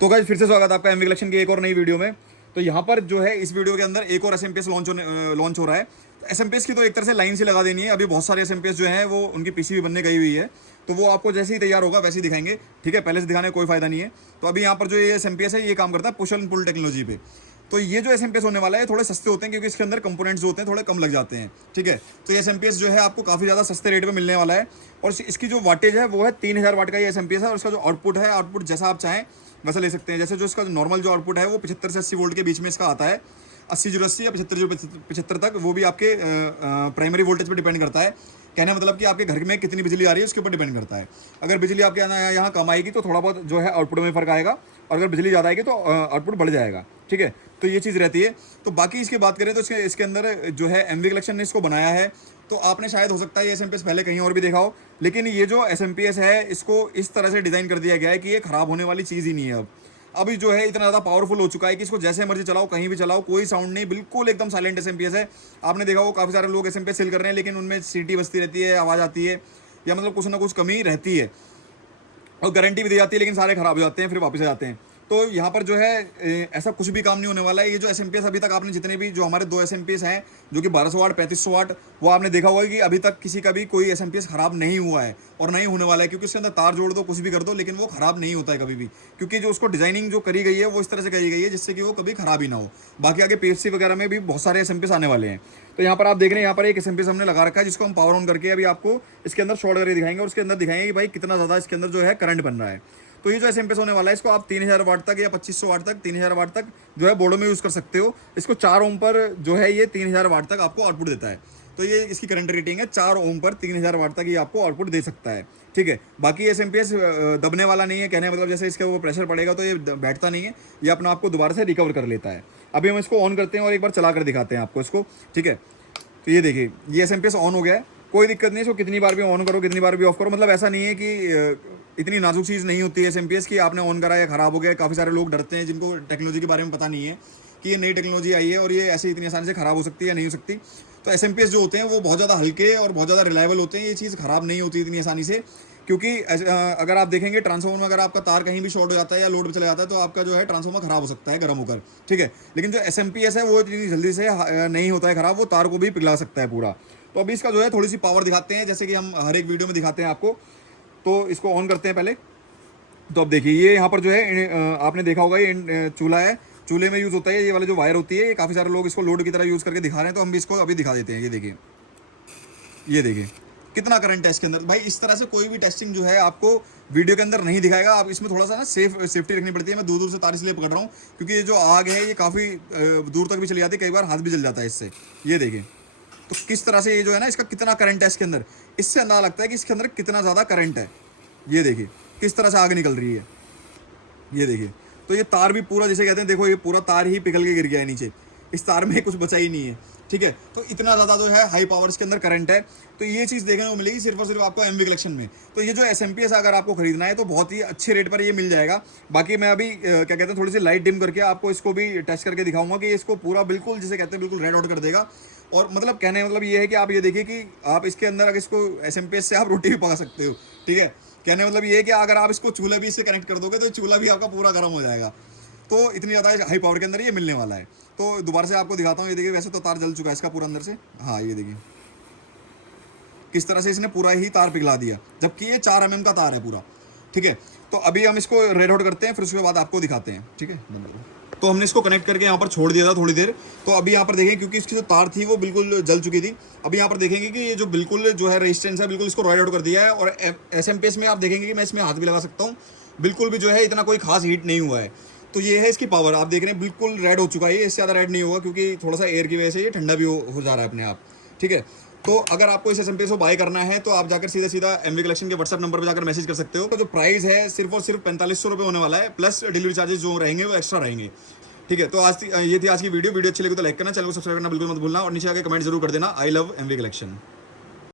तो गाइस फिर से स्वागत है आपका एमवी कलेक्शन की एक और नई वीडियो में। तो यहाँ पर जो है इस वीडियो के अंदर एक और एसएमपीएस लॉन्च हो रहा है। तो एसएमपीएस की तो एक तरह से लाइन से लगा देनी है। अभी बहुत सारे एसएमपीएस जो है वो उनकी पीसीबी बनने गई हुई है, तो वो आपको जैसे ही तैयार होगा वैसे ही दिखाएंगे। ठीक है, पहले से दिखाने का कोई फायदा नहीं है। तो अभी यहाँ पर जो ये एसएमपीएस है ये काम करता है पुश एंड पुल टेक्नोलॉजी पे। तो ये जो एसएमपीएस होने वाला है थोड़े सस्ते होते हैं क्योंकि इसके अंदर कंपोनेंट्स जो होते हैं थोड़े कम लग जाते हैं। ठीक है, तो ये एसएमपीएस जो है आपको काफ़ी ज़्यादा सस्ते रेट में मिलने वाला है। और इसकी जो वाटेज है वो है 3000 वाट का ये एसएमपीएस है। और इसका जो आउटपुट है, आउटपुट जैसा आप चाहें वैसे ले सकते हैं। जैसे जो इसका नॉर्मल जो आउटपुट है वो 75 से 80 वोल्ट के बीच में इसका आता है। 80 या 75 तक, वो भी आपके प्राइमरी वोल्टेज पर डिपेंड करता है। कहने मतलब कि आपके घर में कितनी बिजली आ रही है उसके ऊपर डिपेंड करता है। अगर बिजली आपके यहाँ कम आएगी तो थोड़ा बहुत जो है आउटपुट में फ़र्क आएगा, और अगर बिजली ज़्यादा आएगी तो आउटपुट बढ़ जाएगा। ठीक है, तो ये चीज़ रहती है। तो बाकी इसकी बात करें तो इसके अंदर जो है एमवी कलेक्शन ने इसको बनाया है। तो आपने शायद हो सकता है ये एसएमपीएस पहले कहीं और भी देखा हो, लेकिन ये जो एसएमपीएस है इसको इस तरह से डिज़ाइन कर दिया गया है कि ये ख़राब होने वाली चीज़ ही नहीं है। अभी जो है इतना ज़्यादा पावरफुल हो चुका है कि इसको जैसे मर्जी चलाओ, कहीं भी चलाओ, कोई साउंड नहीं, बिल्कुल एकदम साइलेंट एसएमपीएस है। आपने देखा हो काफ़ी सारे लोग एसएमपीएस सेल कर रहे हैं लेकिन उनमें सीटी बजती रहती है, आवाज़ आती है, या मतलब कुछ ना कुछ कमी रहती है, और गारंटी भी दी जाती है लेकिन सारे खराब हो जाते हैं, फिर वापस आ जाते हैं। तो यहाँ पर जो है ऐसा कुछ भी काम नहीं होने वाला है। ये जो एसएमपीएस अभी तक आपने जितने भी जो हमारे 2 एसएमपीएस हैं जो कि 1200 वाट 3500 वाट, वो आपने देखा होगा कि अभी तक किसी का भी कोई एसएमपीएस खराब नहीं हुआ है और नहीं होने वाला है, क्योंकि उसके अंदर तार जोड़ दो, कुछ भी कर दो, लेकिन वो खराब नहीं होता है कभी भी, क्योंकि जो उसको डिजाइनिंग जो करी गई है वो इस तरह से करी गई है जिससे कि वो कभी खराब ही ना हो। बाकी आगे पीएफसी वगैरह में भी बहुत सारे एसएमपीएस आने वाले हैं। तो यहाँ पर आप देख रहे हैं, यहाँ पर एक एसएमपीएस हमने लगा रखा है जिसको हम पावर ऑन करके अभी आपको इसके अंदर शॉर्ट करके दिखाएंगे, और उसके अंदर दिखाएंगे कि भाई कितना ज़्यादा इसके अंदर जो है करंट बन रहा है। तो ये जो एसएमपीएस होने वाला है इसको आप 3000 वाट तक या 2500 वाट तक, 3000 वाट तक जो है बोर्डों में यूज़ कर सकते हो। इसको 4 ओम पर जो है ये 3000 वाट तक आपको आउटपुट देता है। तो ये इसकी करंट रेटिंग है, 4 ओम पर 3000 वाट तक ये आपको आउटपुट दे सकता है। ठीक है, बाकी एसएमपीएस दबने वाला नहीं है। कहने मतलब जैसे इसके ऊपर प्रेशर पड़ेगा तो ये बैठता नहीं है, ये अपना आपको दोबारा से रिकवर कर लेता है। अभी हम इसको ऑन करते हैं और एक बार चला कर दिखाते हैं आपको इसको। ठीक है, तो ये देखिए ये एसएमपीएस ऑन हो गया है, कोई दिक्कत नहीं है। इसको कितनी बार भी ऑन करो, कितनी बार भी ऑफ करो, मतलब ऐसा नहीं है कि इतनी नाजुक चीज़ नहीं होती है एसएमपीएस की आपने ऑन करा या ख़राब हो गया। काफ़ी सारे लोग डरते हैं जिनको टेक्नोलॉजी के बारे में पता नहीं है कि ये नई टेक्नोलॉजी आई है और ये ऐसे इतनी आसानी से ख़राब हो सकती है या नहीं हो सकती। तो एसएमपीएस जो होते हैं वो बहुत ज़्यादा हल्के और बहुत ज़्यादा रिलायबल होते हैं। ये चीज़ ख़राब नहीं होती इतनी आसानी से, क्योंकि अगर आप देखेंगे ट्रांसफार्मर में अगर आपका तार कहीं भी शॉर्ट हो जाता है या लोड पे चला जाता है तो आपका जो है ट्रांसफार्मर ख़राब हो सकता है गर्म होकर। ठीक है, लेकिन जो एसएमपीएस है वो इतनी जल्दी से नहीं होता है ख़राब, वो तार को भी पिघला सकता है पूरा। तो अभी इसका जो है थोड़ी सी पावर दिखाते हैं, जैसे कि हम हर एक वीडियो में दिखाते हैं आपको। तो इसको ऑन करते हैं पहले। तो अब देखिए ये यहाँ पर जो है आपने देखा होगा ये चूल्हा है, चूल्हे में यूज़ होता है ये वाला जो वायर होती है। ये काफ़ी सारे लोग इसको लोड की तरह यूज़ करके दिखा रहे हैं, तो हम भी इसको अभी दिखा देते हैं। ये देखिए कितना करंट है इसके अंदर। भाई इस तरह से कोई भी टेस्टिंग जो है आपको वीडियो के अंदर नहीं दिखाएगा। आप इसमें थोड़ा सा ना सेफ्टी रखनी पड़ती है। मैं दूर दूर से तार इसलिए पकड़ रहा हूँ क्योंकि ये जो आग है ये काफ़ी दूर तक भी चली जाती है, कई बार हाथ भी जल जाता है इससे। ये देखिए तो किस तरह से ये जो है ना इसका कितना करंट है इसके अंदर, इससे अंदाजा लगता है कि इसके अंदर कितना ज़्यादा करंट है। ये देखिए किस तरह से आग निकल रही है। ये देखिए, तो ये तार भी पूरा जिसे कहते हैं, देखो ये पूरा तार ही पिघल के गिर गया है नीचे, इस तार में कुछ बचा ही नहीं है। ठीक है, तो इतना ज़्यादा जो है हाई पावर इसके अंदर करंट है। तो ये चीज़ देखने को मिलेगी सिर्फ और सिर्फ आपको एमवी कलेक्शन में। तो ये जो एसएमपीएस अगर आपको खरीदना है तो बहुत ही अच्छे रेट पर ये मिल जाएगा। बाकी मैं अभी क्या कहते हैं थोड़ी सी लाइट डिम करके आपको इसको भी टेस्ट करके दिखाऊंगा कि इसको पूरा बिल्कुल जिसे कहते हैं बिल्कुल रेड आउट कर देगा। और मतलब कहने मतलब ये है कि आप ये देखिए कि आप इसके अंदर अगर इसको एसएमपीएस से आप रोटी भी पका सकते हो। ठीक है, कहने मतलब ये है कि अगर आप इसको चूल्हे भी इससे कनेक्ट कर दोगे तो चूल्हा भी आपका पूरा गर्म हो जाएगा। तो इतनी ज़्यादा हाई पावर के अंदर ये मिलने वाला है। तो दोबारा से आपको दिखाता हूँ। ये देखिए वैसे तो तार जल चुका है इसका पूरा अंदर से। हाँ ये देखिए किस तरह से इसने पूरा ही तार पिघला दिया, जबकि ये 4 mm का तार है पूरा। ठीक है, तो अभी हम इसको रेड आउट करते हैं, फिर उसके बाद आपको दिखाते हैं। ठीक है, तो हमने इसको कनेक्ट करके यहाँ पर छोड़ दिया था थोड़ी देर। तो अभी यहाँ पर देखें क्योंकि इसकी जो तार थी वो बिल्कुल जल चुकी थी। अभी यहाँ पर देखेंगे कि ये जो बिल्कुल जो है रेजिस्टेंस है बिल्कुल इसको रेड आउट कर दिया है। और एसएमपीएस में आप देखेंगे कि मैं इसमें हाथ भी लगा सकता हूँ, बिल्कुल भी जो है इतना कोई खास हीट नहीं हुआ है। तो ये है इसकी पावर, आप देख रहे हैं बिल्कुल रेड हो चुका है। इससे ज़्यादा रेड नहीं होगा क्योंकि थोड़ा सा एयर की वजह से ये ठंडा भी हो जा रहा है अपने आप। ठीक है, तो अगर आपको इस एसएमपीएस को बाय करना है तो आप जाकर सीधा एमवी कलेक्शन के व्हाट्सएप नंबर पर जाकर मैसेज कर सकते हो। तो जो प्राइस है सिर्फ और सिर्फ 4500 रुपये होने वाला है, प्लस डिलीवरी चार्जेस जो रहेंगे वो एक्स्ट्रा रहेंगे। ठीक है, तो ये थी आज की वीडियो अच्छी लगी तो लाइक करना, चैनल को सब्सक्राइब करना बिल्कुल मत भूलना, और नीचे आके कमेंट जरूर कर देना आई लव एमवी कलेक्शन।